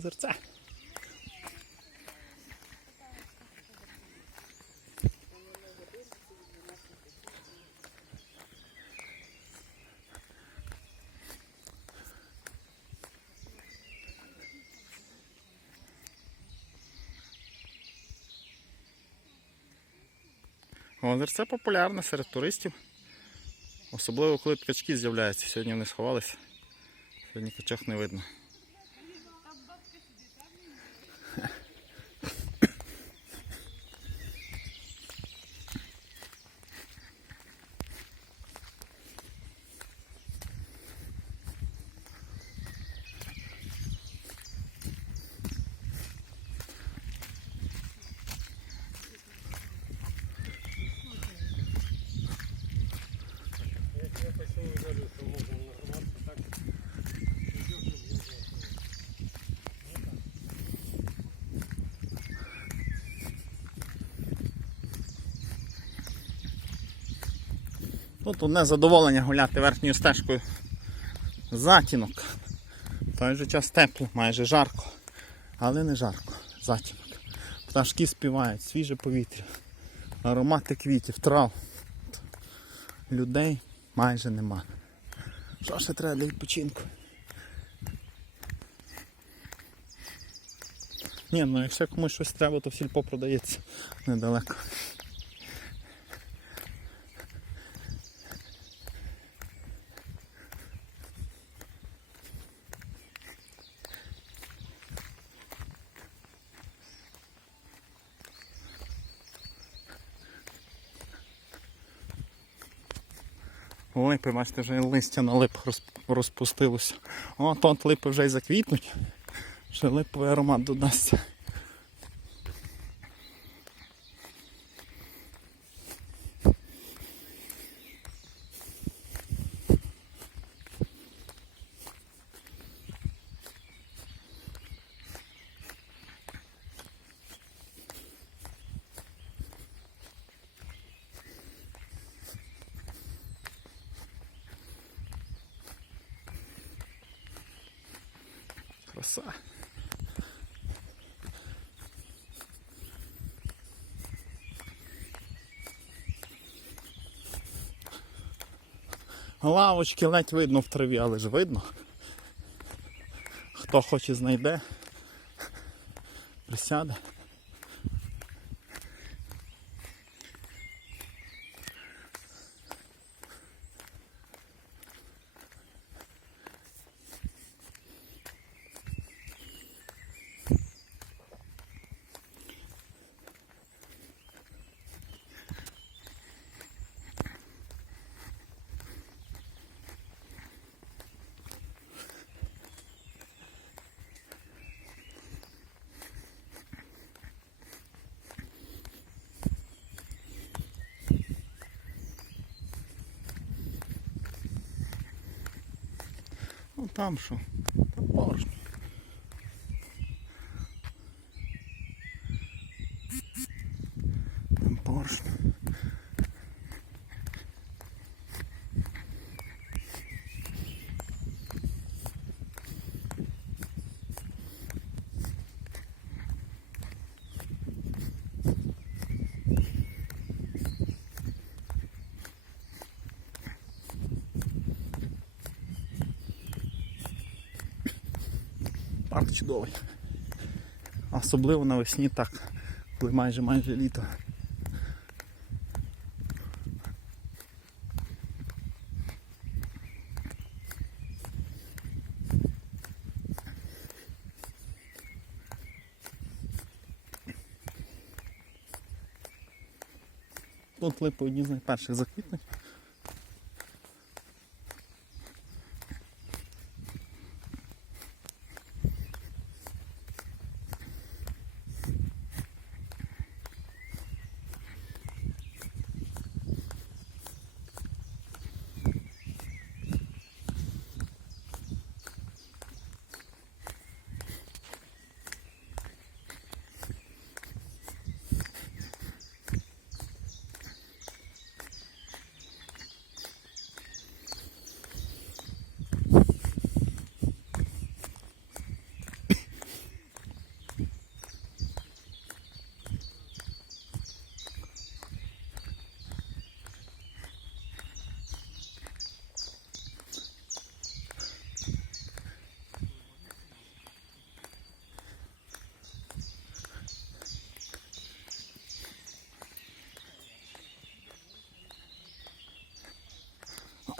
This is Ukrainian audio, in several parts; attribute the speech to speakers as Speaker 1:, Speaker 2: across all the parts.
Speaker 1: озерце. Озерце популярне серед туристів. Особливо коли качки з'являються. Сьогодні вони сховалися. Сьогодні качок не видно. Тут одне задоволення гуляти верхньою стежкою. Затінок. В той же час тепло, майже жарко. Але не жарко. Затінок. Пташки співають, свіже повітря, аромати квітів, трав. Людей майже нема. Що ще треба для відпочинку? Ні, ну якщо комусь щось треба, то в сільпо продається недалеко. Липи, бачите, вже листя на лип роз- розпустилося. О, тут липи вже й заквітнуть. Ще липовий аромат додасться. Краса. Лавочки ледь видно в траві, але ж видно. Хто хоче знайде, присяде. Ну там що? Там порожньо. Там порожньо. Парк чудовий. Особливо навесні так, коли майже майже літо. Тут липи одні з найперших заквітнуть.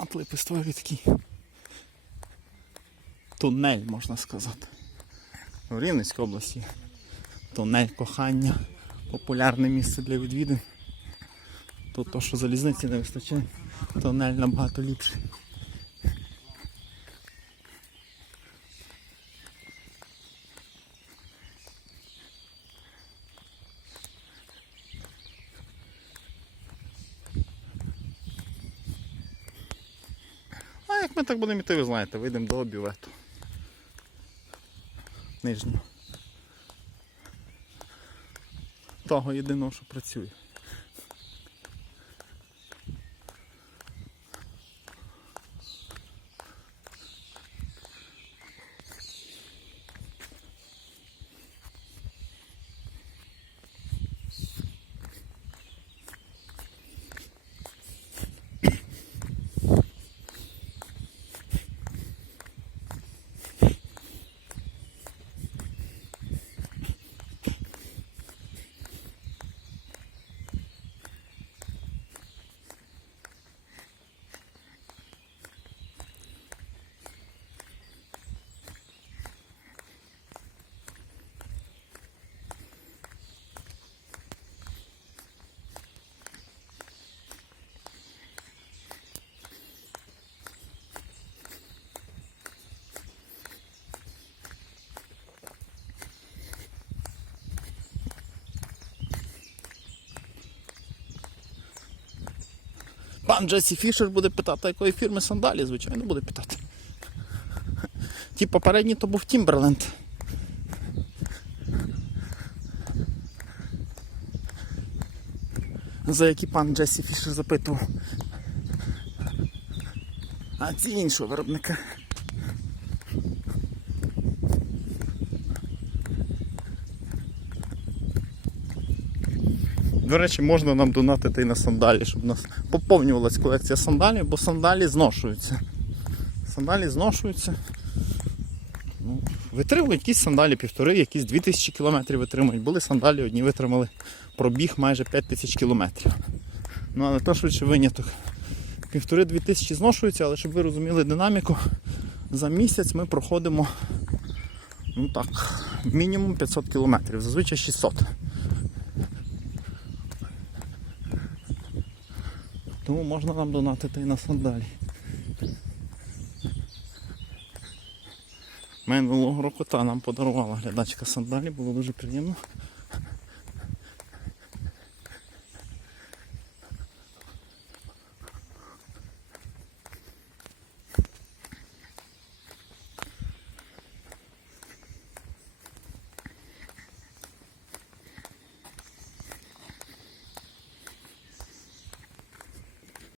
Speaker 1: От липи створює такий тунель, можна сказати. В Рівненській області тунель кохання, популярне місце для відвідин. Тут то, що залізниці не вистачає, тунель набагато ліпший. Як ми так будемо йти, ви знаєте, вийдемо до обівету. Нижнього. Того єдиного, що працює. Пан Джесі Фішер буде питати, якої фірми сандалі, звичайно, буде питати. Ті попередні то був Тімберленд. За які пан Джесі Фішер запитував. А ці іншого виробника. До речі, можна нам донатити і на сандалі, щоб у нас поповнювалась колекція сандалів, бо сандалі зношуються. Сандалі зношуються. Ну, витримують якісь сандалі півтори, якісь 2000 кілометрів витримують. Були сандалі, одні витримали пробіг майже 5000 кілометрів. Ну але то швидше виняток. Півтори-дві тисячі зношуються, але щоб ви розуміли динаміку, за місяць ми проходимо ну так, мінімум 500 кілометрів, зазвичай 600. Тому можна нам донатити і на сандалі. Минулого року та нам подарувала глядачка сандалі, було дуже приємно.